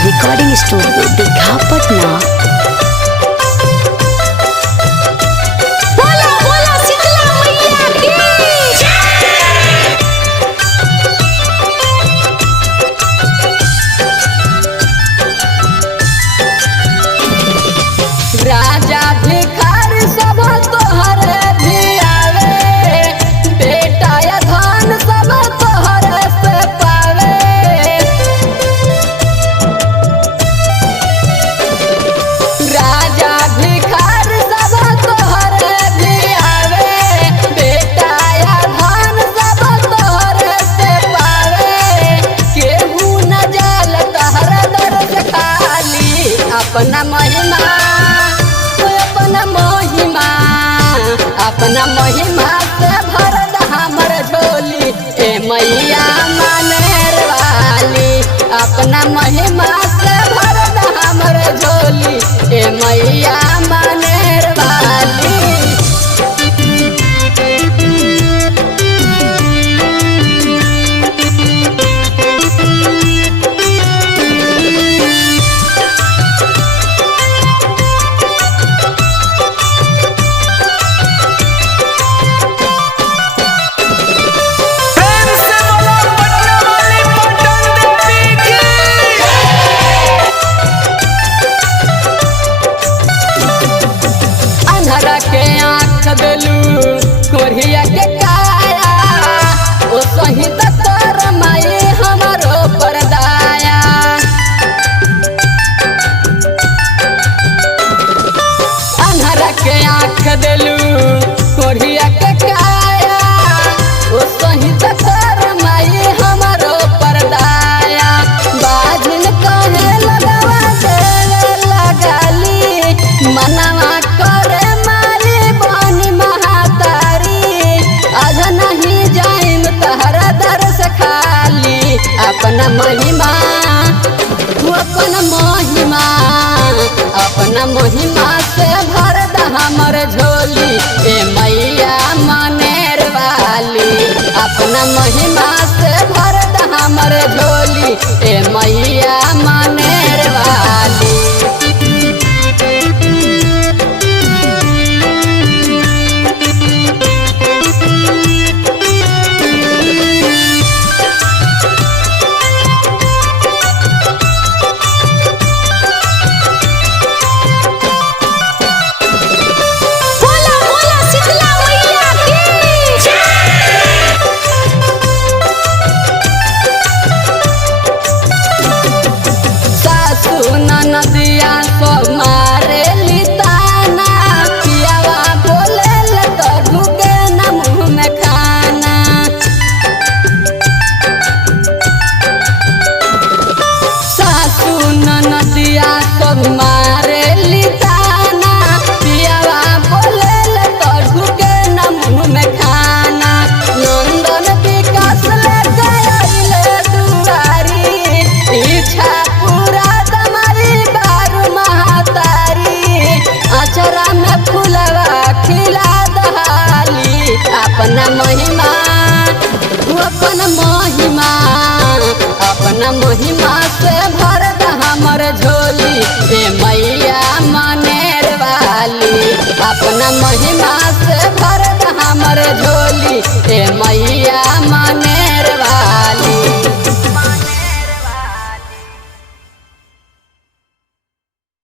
Recording studio Digha Patna. राजा भिखारी सब तोहरे भी आवे, बेटा या धन सब तोहरे से पावे। राजा भिखारी सब तोहरे भी आवे, बेटा या धन सब तोहरे से पावे। केहू न जल तहरा दर से खाली अपना महिमा अपना महिमा से भरद हमर झोली ए मैया मानेर वाली। अपना महिमा से भरद हमर झोली ए मैया मानेर वाली। के आँख देलू कोरिया के काया, ओ सही तोर माई हमारो परदाया। अन्हरा के आँख देलू कोरिया के काया, ओ सही तोर माई हमारो परदाया। बाजिन कहे लगावा देवे लगाली, मनवा अपना महिमा अपना महिमा से भरद हमर झोली ए मैया मानेर वाली। अपना महिमा से भरद हमर झोली ए मैया मानेर वाली। नदिया सब मारे लिताना, पियावा बोले ले तो ढुके न मुँह में खाना। सासू नदिया सब मारे लिताना, पियावा बोले ले तो ढुके न मुँह में खाना। नंदन विकास ले गए दुआरी, इच्छा अचरा में फुलवा खिला दहाली। अपना महिमा अपना महिमा से भरद हमर झोली ए मैया मानेर वाली। अपना महिमा से भरद हमर झोली ए मैया माने